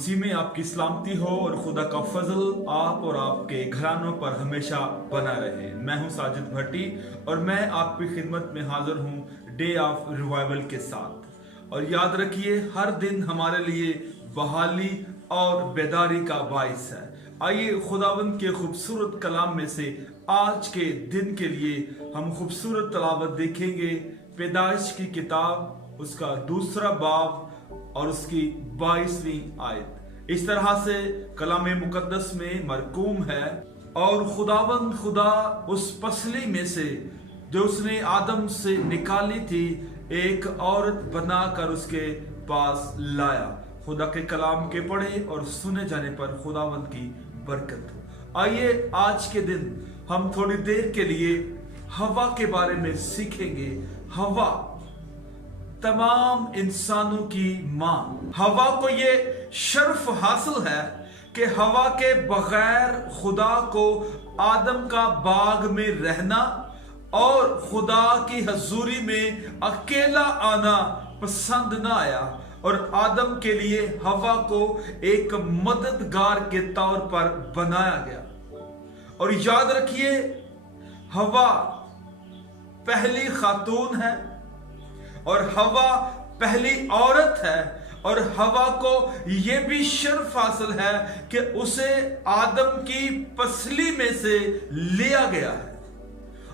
مسیح में आपकी सलामती हो और खुदा का फजल आप और आपके घरानों पर हमेशा बना रहे। मैं हूं साजिद भट्टी और मैं आपकी खिदमत में हाजिर हूं डे ऑफ रिवाइवल के साथ। और याद रखिए, हर दिन हमारे लिए बहाली और बेदारी का बाइस है। आइए खुदावंद के खूबसूरत कलाम में से आज के दिन के लिए हम खूबसूरत तलावत देखेंगे। पैदाइश की किताब, उसका दूसरा बाब और उसकी 22वीं आयत। इस तरह से कलाम मुकद्दस में मरकूम है, और खुदावंद खुदा उस पसली में से जो उसने आदम से निकाली थी एक औरत बनाकर उसके पास लाया। खुदा के कलाम के पढ़े और सुने जाने पर खुदावंद की बरकत हो। आइए आज के दिन हम थोड़ी देर के लिए हवा के बारे में सीखेंगे। हवा तमाम इंसानों की मां। हवा को ये शर्फ हासिल है कि हवा के बगैर खुदा को आदम का बाग में रहना और खुदा की हजूरी में अकेला आना पसंद ना आया, और आदम के लिए हवा को एक मददगार के तौर पर बनाया गया। और याद रखिए, हवा पहली खातून है और हवा पहली औरत है, और हवा को यह भी शर्फ हासिल है कि उसे आदम की पसली में से लिया गया है।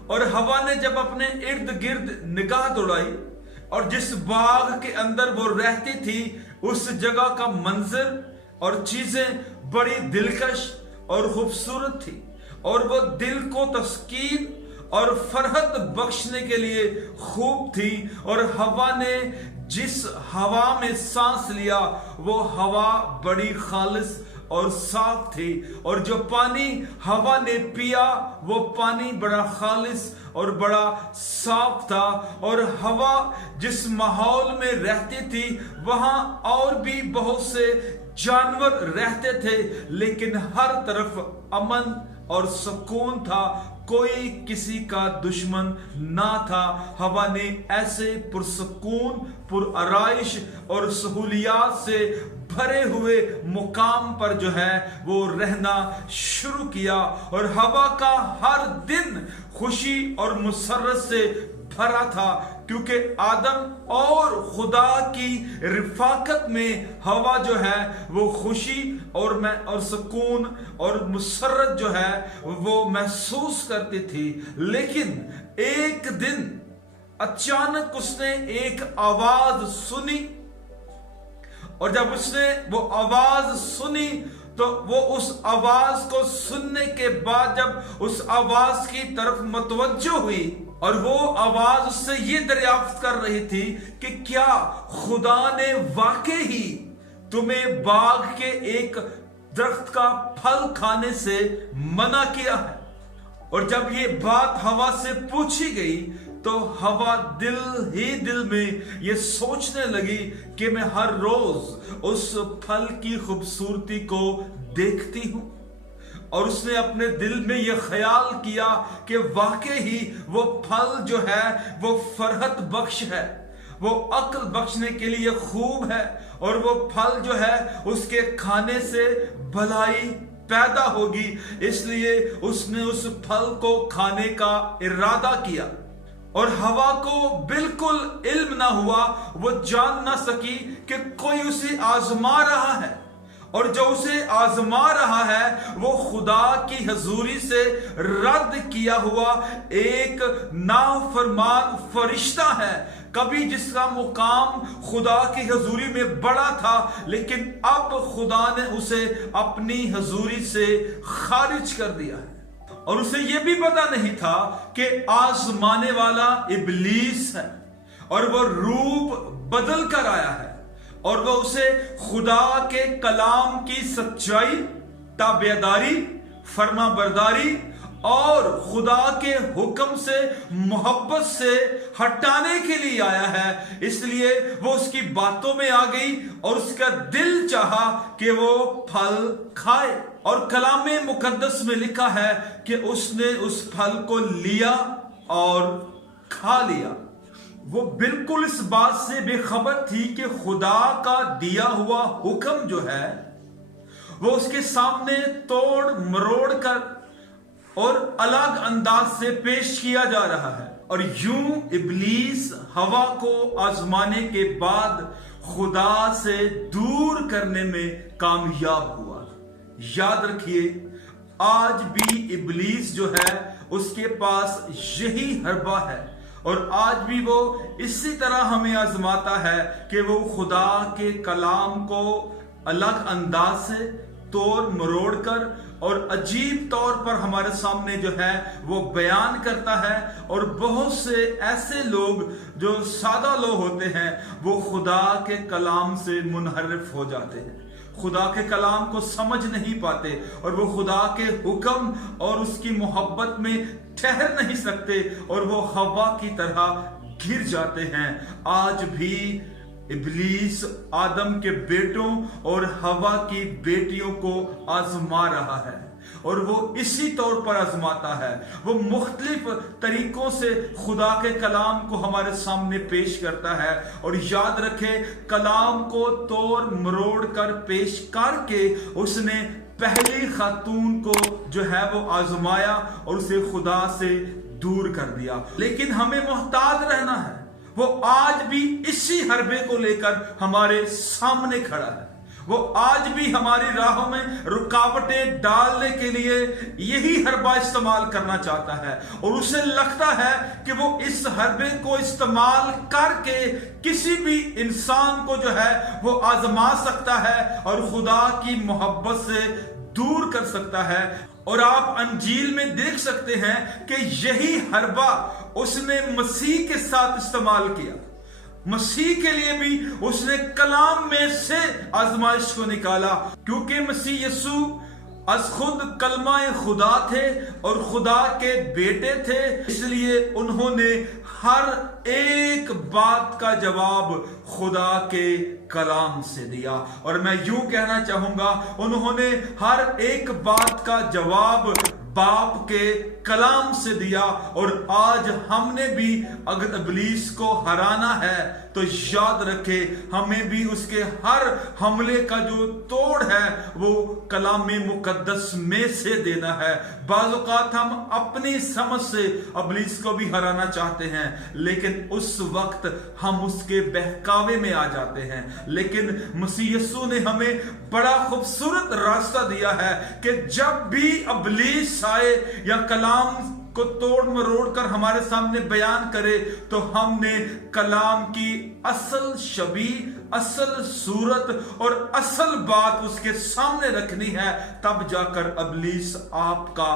और हवा ने जब अपने इर्द गिर्द निगाह दौड़ाई और जिस बाग के अंदर वो रहती थी उस जगह का मंजर और चीजें बड़ी दिलकश और खूबसूरत थी, और वो दिल को तस्कीन और फरहत बख्शने के लिए खूब थी। और हवा ने जिस हवा में सांस लिया वो हवा बड़ी खालिस और साफ थी, और जो पानी हवा ने पिया वो पानी बड़ा खालिस और बड़ा साफ था। और हवा जिस माहौल में रहती थी वहां और भी बहुत से जानवर रहते थे, लेकिन हर तरफ अमन और सुकून था, कोई किसी का दुश्मन ना था। हवा ने ऐसे पुरसकून, पुरआराइश और सहूलियात से भरे हुए मुकाम पर जो है वो रहना शुरू किया, और हवा का हर दिन खुशी और मुसर्रत से भरा था, क्योंकि आदम और खुदा की रिफाकत में हवा जो है वो खुशी और सुकून और मुसर्रत जो है वो महसूस करती थी। लेकिन एक दिन अचानक उसने एक आवाज सुनी, और जब उसने वो आवाज सुनी तो वो उस आवाज को सुनने के बाद जब उस आवाज की तरफ मुतवज्जो हुई, और वो आवाज उससे ये दरियाफ्त कर रही थी कि क्या खुदा ने वाकई ही तुम्हें बाग के एक दरख्त का फल खाने से मना किया है। और जब ये बात हवा से पूछी गई तो हवा दिल में ये सोचने लगी कि मैं हर रोज उस फल की खूबसूरती को देखती हूं, और उसने अपने दिल में यह ख्याल किया कि वाकई ही वो फल जो है वो फरहत बख्श है, वो अक्ल बख्शने के लिए खूब है, और वो फल जो है उसके खाने से भलाई पैदा होगी। इसलिए उसने उस फल को खाने का इरादा किया, और हवा को बिल्कुल इल्म ना हुआ, वो जान ना सकी कि कोई उसे आजमा रहा है, और जो उसे आजमा रहा है वो खुदा की हजूरी से रद्द किया हुआ एक नाफरमान फरिश्ता है, कभी जिसका मुकाम खुदा की हजूरी में बड़ा था, लेकिन अब खुदा ने उसे अपनी हजूरी से खारिज कर दिया है। और उसे यह भी पता नहीं था कि आजमाने वाला इब्लीस है, और वो रूप बदल कर आया है, और वो उसे खुदा के कलाम की सच्चाई, ताबेदारी, फर्मा बरदारी और खुदा के हुक्म से, मोहब्बत से हटाने के लिए आया है। इसलिए वो उसकी बातों में आ गई और उसका दिल चाहा कि वो फल खाए। और कलाम मुकद्दस में लिखा है कि उसने उस फल को लिया और खा लिया। वो बिल्कुल इस बात से बेखबर थी कि खुदा का दिया हुआ हुक्म जो है وہ اس کے سامنے توڑ مروڑ کر اور الگ انداز سے پیش کیا جا رہا ہے، اور یوں ابلیس ہوا کو آزمانے کے بعد خدا سے دور کرنے میں کامیاب ہوا۔ یاد رکھیے، آج بھی ابلیس جو ہے اس کے پاس یہی حربہ ہے، اور آج بھی وہ اسی طرح ہمیں آزماتا ہے کہ وہ خدا کے کلام کو الگ انداز سے توڑ مروڑ کر اور عجیب طور پر ہمارے سامنے جو ہے وہ بیان کرتا ہے، اور بہت سے ایسے لوگ جو سادہ لوگ ہوتے ہیں وہ خدا کے کلام سے منحرف ہو جاتے ہیں، خدا کے کلام کو سمجھ نہیں پاتے، اور وہ خدا کے حکم اور اس کی محبت میں ٹھہر نہیں سکتے، اور وہ ہوا کی طرح گر جاتے ہیں۔ آج بھی ابلیس آدم کے بیٹوں اور ہوا کی بیٹیوں کو آزما رہا ہے، اور وہ اسی طور پر آزماتا ہے۔ وہ مختلف طریقوں سے خدا کے کلام کو ہمارے سامنے پیش کرتا ہے، اور یاد رکھے، کلام کو توڑ مروڑ کر پیش کر کے اس نے پہلی خاتون کو جو ہے وہ آزمایا اور اسے خدا سے دور کر دیا۔ لیکن ہمیں محتاط رہنا ہے، وہ آج بھی اسی حربے کو لے کر ہمارے سامنے کھڑا ہے، وہ آج بھی ہماری راہوں میں رکاوٹیں ڈالنے کے لیے یہی حربہ استعمال کرنا چاہتا ہے، اور اسے لگتا ہے کہ وہ اس حربے کو استعمال کر کے کسی بھی انسان کو جو ہے وہ آزما سکتا ہے اور خدا کی محبت سے دور کر سکتا ہے۔ اور آپ انجیل میں دیکھ سکتے ہیں کہ یہی حربہ اس نے مسیح کے ساتھ استعمال کیا۔ مسیح کے لیے بھی اس نے کلام میں سے آزمائش کو نکالا، کیونکہ مسیح یسوع از خود کلمہ خدا تھے اور خدا کے بیٹے تھے، اس لیے انہوں نے ہر ایک بات کا جواب خدا کے کلام سے دیا۔ اور میں یوں کہنا چاہوں گا، انہوں نے ہر ایک بات کا جواب باپ کے کلام سے دیا، اور آج ہم نے بھی اگر ابلیس کو ہرانا ہے تو یاد رکھے ہمیں بھی اس کے ہر حملے کا جو توڑ ہے وہ کلام مقدس میں سے دینا ہے۔ بعض اوقات ہم اپنی سمجھ سے ابلیس کو بھی ہرانا چاہتے ہیں، لیکن اس وقت ہم اس کے بہکاوے میں آ جاتے ہیں، لیکن مسیح یسوع نے ہمیں بڑا خوبصورت راستہ دیا ہے کہ جب بھی ابلیس آئے یا کلام کو توڑ مروڑ کر ہمارے سامنے بیان کرے، تو ہم نے کلام کی اصل شبیہ، اصل صورت اور اصل بات اس کے سامنے رکھنی ہے، تب جا کر ابلیس آپ کا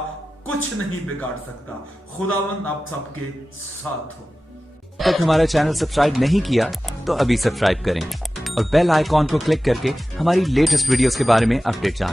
کچھ نہیں بگاڑ سکتا۔ خداوند آپ سب کے ساتھ ہو۔ اب تک ہمارا چینل سبسکرائب نہیں کیا تو ابھی سبسکرائب کریں اور بیل آئیکن کو کلک کر کے ہماری لیٹسٹ ویڈیوز کے بارے میں اپڈیٹ جانیں۔